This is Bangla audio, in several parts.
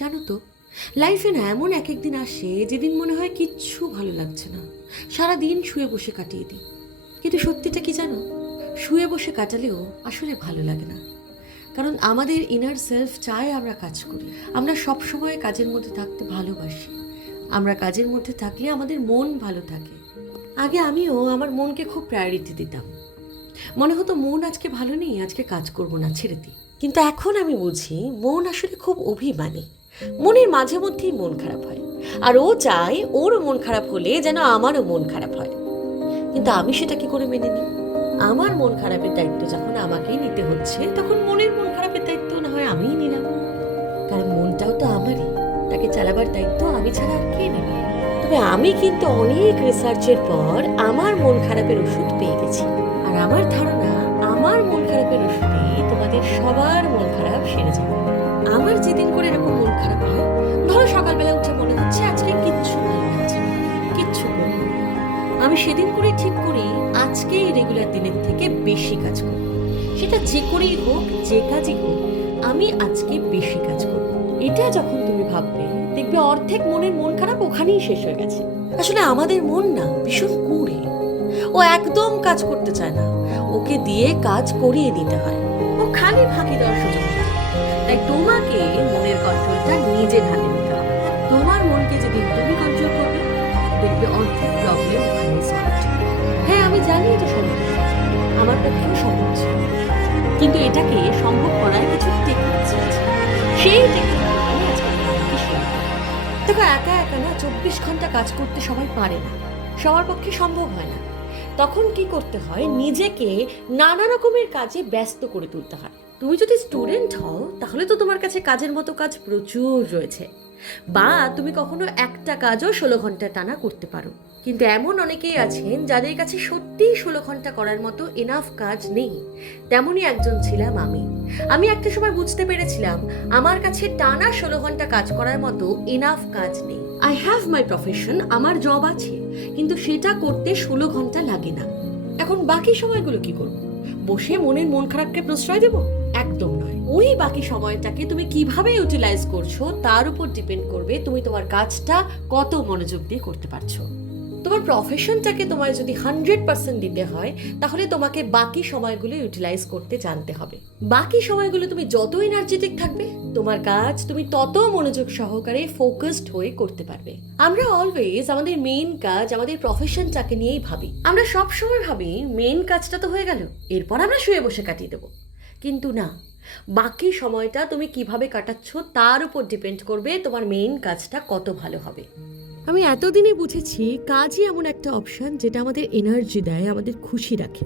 জানো তো, লাইফে না এমন এক একদিন আসে যেদিন মনে হয় কিচ্ছু ভালো লাগছে না, সারাদিন শুয়ে বসে কাটিয়ে দিই। কিন্তু সত্যিটা কি জানো, শুয়ে বসে কাটালেও আসলে ভালো লাগে না। কারণ আমাদের ইনার সেলফ চায় আমরা কাজ করি, আমরা সব সময় কাজের মধ্যে থাকতে ভালোবাসি। আমরা কাজের মধ্যে থাকলে আমাদের মন ভালো থাকে। আগে আমিও আমার মনকে খুব প্রায়োরিটি দিতাম। মনে হতো মন আজকে ভালো নেই, আজকে কাজ করব না, ছেড়ে দিই। কিন্তু এখন আমি বুঝি মন আসলে খুব অভিমানী। মনের মাঝে মধ্যেই মন খারাপ হয়, আর ও চায় ওর মন খারাপ হলে যেন আমারও মন খারাপ হয়। কিন্তু আমি সেটা কি করে মেনে নিই? আমার মন খারাপের দায়িত্ব যখন আমাকেই নিতে হচ্ছে, তখন মনের মন খারাপের দায়িত্ব না হয় আমিই নিলাম। কারণ মনটাও তো আমারই, তাকে চালাবার দায়িত্ব আমি ছাড়া আর কে নেবে? তবে আমি কিন্তু অনেক রিসার্চের পর আমার মন খারাপের ওষুধ পেয়ে গেছি। আর আমার ধারণা, আমার মন খারাপের ওষুধে তোমাদের সবার মন খারাপ সেরে যাবে। আমার যেদিন করে এরকম মন খারাপ হয়, ধরো সকালবেলা উঠে মনে হচ্ছে আজকে কিচ্ছু ভালো লাগছে না, কিচ্ছু করবো না, আমি সেদিন করে ঠিক করি আজকে রেগুলার দিনের থেকে বেশি কাজ করব। সেটা যে করেই হোক, যে কাজই হোক, আমি আজকে বেশি কাজ করব। এটা যখন তুমি ভাববে, দেখবে অর্ধেক মনের মন খারাপ ওখানেই শেষ হয়ে গেছে। আসলে আমাদের মন না ভীষণ কুঁড়ে, ও একদম কাজ করতে চায় না, ওকে দিয়ে কাজ করিয়ে দিতে হয়। ও খালি ফাঁকি দেওয়ার সুযোগ পায়। তাই তোমাকে মনের কন্ট্রোলটা নিজের হাতে নিতে হবে। তোমার মনকে যেদিন তুমি কন্ট্রোল করবে, দেখবে অর্ধেক প্রবলেম ওখানেই সলভ। হ্যাঁ, আমি জানি এটা সম্ভব, আমার পক্ষেও সম্ভব ছিল। কিন্তু এটাকে সম্ভব করার কিছু টেকনিক আছে, সেই টেকনিকগুলো আমি আজকে তোমাকে শেয়ার করব। দেখো, একা একা না 24 ঘন্টা কাজ করতে সবাই পারে না, সবার পক্ষে সম্ভব হয় না। তখন কি করতে হয়, নিজেকে নানা রকমের কাজে ব্যস্ত করে তুলতে হয়। তুমি যদি স্টুডেন্ট হও, তাহলে তো তোমার কাছে কাজের মতো কাজ প্রচুর রয়েছে, বা তুমি কখনো একটা কাজও 16 ঘন্টা টানা করতে পারো। কিন্তু এমন অনেকেই আছেন যাদের কাছে সত্যিই 16 ঘন্টা করার মতো এনাফ কাজ নেই। তেমনই একজন ছিলাম আমি। আমি একটা সময় বুঝতে পেরেছিলাম আমার কাছে টানা 16 ঘন্টা কাজ করার মতো এনাফ কাজ নেই। আই হ্যাভ মাই প্রফেশন, আমার জব আছে, কিন্তু সেটা করতে 16 ঘন্টা লাগে না। এখন বাকি সময়গুলো কি করব? বসে মনের মন খারাপকে প্রশ্রয় দেব? একদম নয়। ওই বাকি সময়টাকে তুমি কিভাবে ইউটিলাইজ করছো তার উপর ডিপেন্ড করবে তুমি তোমার কাজটা কত মনোযোগ দিয়ে করতে পারছো। তোমার প্রফেশনটাকে তোমায় যদি 100% দিতে হয়, তাহলে তোমাকে বাকি সময়গুলো ইউটিলাইজ করতে জানতে হবে। বাকি সময়গুলো তুমি যত এনার্জেটিক থাকবে, তোমার কাজ তুমি তত মনোযোগ সহকারে ফোকাসড হয়ে করতে পারবে। আমরা অলওয়েজ আমাদের মেইন কাজ, আমাদের প্রফেশনটাকে নিয়েই ভাবি। আমরা সব সময় ভাবি মেইন কাজটা তো হয়ে গেল, এরপর আমরা শুয়ে বসে কাটিয়ে দেবো। কিন্তু না, বাকি সময়টা তুমি কিভাবে কাটাচ্ছ তার উপর ডিপেন্ড করবে তোমার মেইন কাজটা কত ভালো হবে। আমি এতদিনে বুঝেছি কাজই এমন একটা অপশন যেটা আমাদের এনার্জি দেয়, আমাদের খুশি রাখে।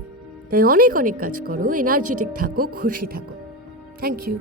তাই অনেক অনেক কাজ করো, এনার্জেটিক থাকো, খুশি থাকো। Thank you.